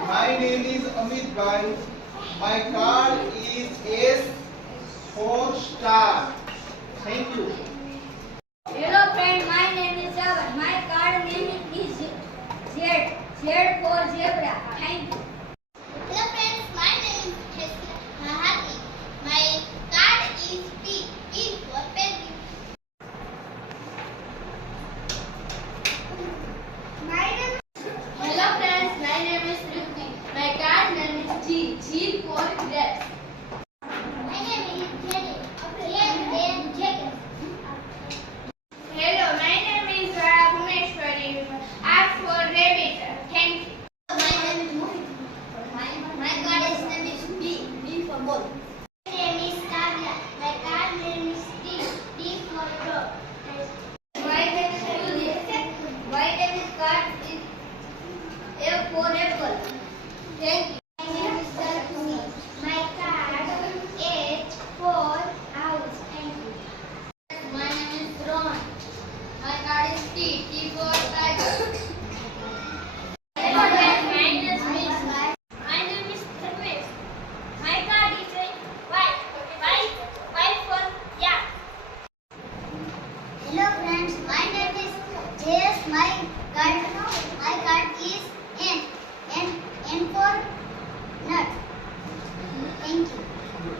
My name is Amit Bhai. My card is S 4 star. Thank you. Hello friend, my name is Javan. My card name is Z. Z for zebra. Thank you. Hello friends, my name is Happy. My card is P. P for penguin. Hello friends, my name is Rupi. My card name is G. G for grapes. My name is Jenny. J Jacket. Hello, my name is Bhumeshwari. R for rabbit. Thank you. My name is Mohit. My card name is B. B for ball. My name is Kavya. My card name is D. D for dog. My name is Juliet. My name is card is A for apple. Thank you. My name is Darshini. My card H for house. Thank you. My name is Ron. My card is T. T for tiger. Hello, friends. My name is Miss. My name is Dharmesh. My card is Y. Y for yak. Hello friends, my name is JS. My